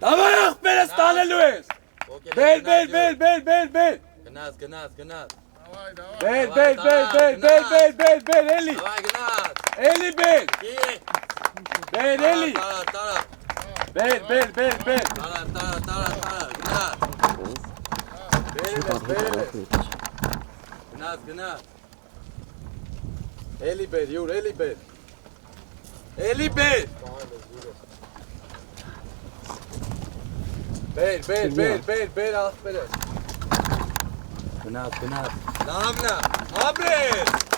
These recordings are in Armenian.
Давай ախպերը ստանելու ես։ Բել։ Գնաց։ Բել, էլի։ Давай գնաց։ Էլի բել։ Բել, էլի։ Տարա։ Բել։ Տարա։ Գնաց։ Գնաց։ Էլի բել, յուր, էլի բել։ Էլի բել։ Բել ախպերը։ Գնաց։ Լավնա, ապրես։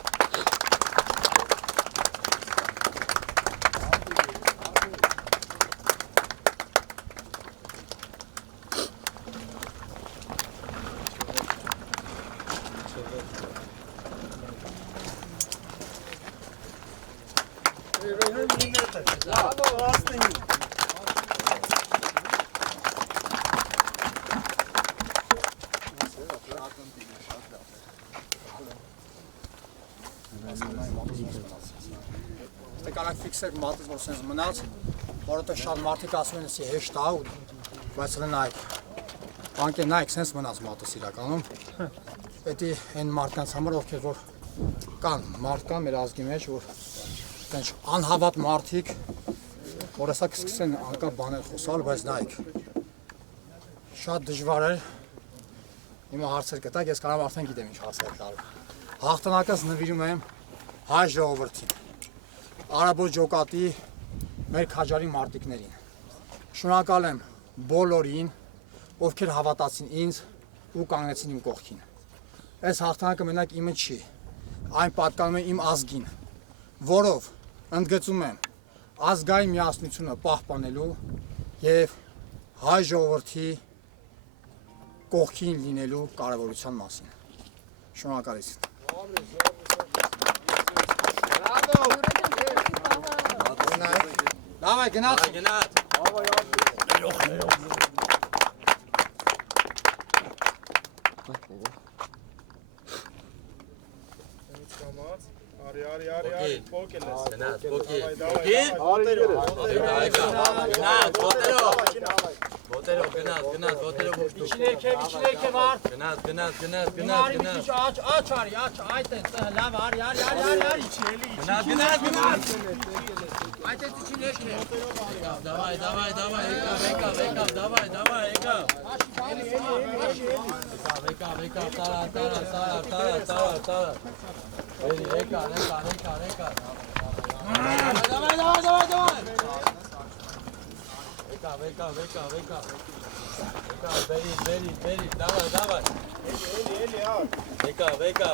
Կանանք ֆիքսեք մատից, որ սենց մնաց, որովհետև շատ մարդիկ ասում են էսի հեշտ ա, բայց նայք, բանկե նայք, սենց մնաց մատս իրականում, պետի այն մարդկանց համար, ովքեր որ կան, մարդ կան մեր ազգի մեջ, որ անհավատ մարդիկ, որ հեսա կսկսեն անկապ բաներ խոսալ, բայց նայք, շատ դժվար էր, հիմա հարցեր կտակ, ես կարող արդեն գիտեմ ինչ հարցեր տալ, հաղթանակս նվիրում եմ հայ ժողովրդին, Արաբոց ջոկատի մեր քաջարի մարտիկներին։ Շնորհակալ եմ բոլորին, ովքեր հավատացին ինձ ու կանգնեցին իմ կողքին։ Այս հաղթանակը մենակ իմը չի, այն պատկանում է իմ ազգին, որով ընդգծում եմ ազգային միասնությունը պահպանելու եւ հայ ժողովրդի կողքին լինելու կարևորության մասին։ Շնորհակալություն։ Давай, գնաց։ Արի, փոքել ես։ Գնաց, փոքել։ Ոտերով։ Իչին վար։ Գնաց։ Աչ արի, այդ է, լավ, արի, իչի, էլի իչի։ Գնաց։ Այդ է իչին եկե։ Давай, եկավ։ Տարա։ Էլի, եկա։ Բերի, давай. Էլի, եկա։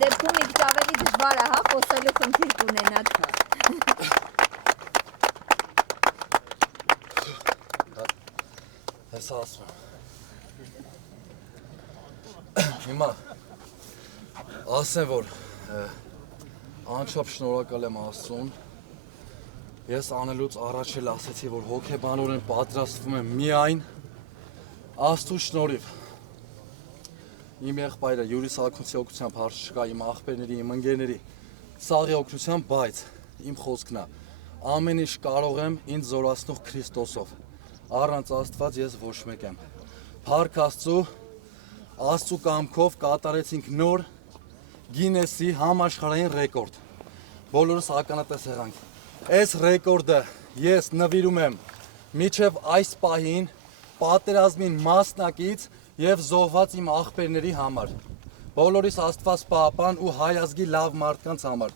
Դեպքում իգր ավելի դժվար է, հա, խոսելու խնդիր կունենաք։ Հեսա ասում Հիմա ասեմ, որ անչափ շնորհակալ եմ Աստծուն։ Ես անելուց առաջ էլ ասեցի, որ հոգեբանորեն պատրաստվում եմ միայն Աստծու շնորհիվ։ Իմ եղբայրը Յուրի Սարգսյանի օգնությամբ հարց չկա, իմ աղբերների, իմ ընկերների սաղի օգնությամբ, բայց իմ խոսքն է, ամեն ինչ կարող եմ ինձ զորացնող Քրիստոսով։ Առանց Աստված ես ոչ մեկ եմ։ Փառք Աստծու կամքով կատարեցինք նոր Գինեսի համաշխարհային ռեկորդ։ Բոլորս ականատես եղանք։ Այս ռեկորդը ես նվիրում եմ միջև այս պահին պատերազմին մասնակից եւ զոհված իմ աղբերների համար։ Բոլորիս Աստված պահապան ու հայ ազգի լավ մարդկանց համար։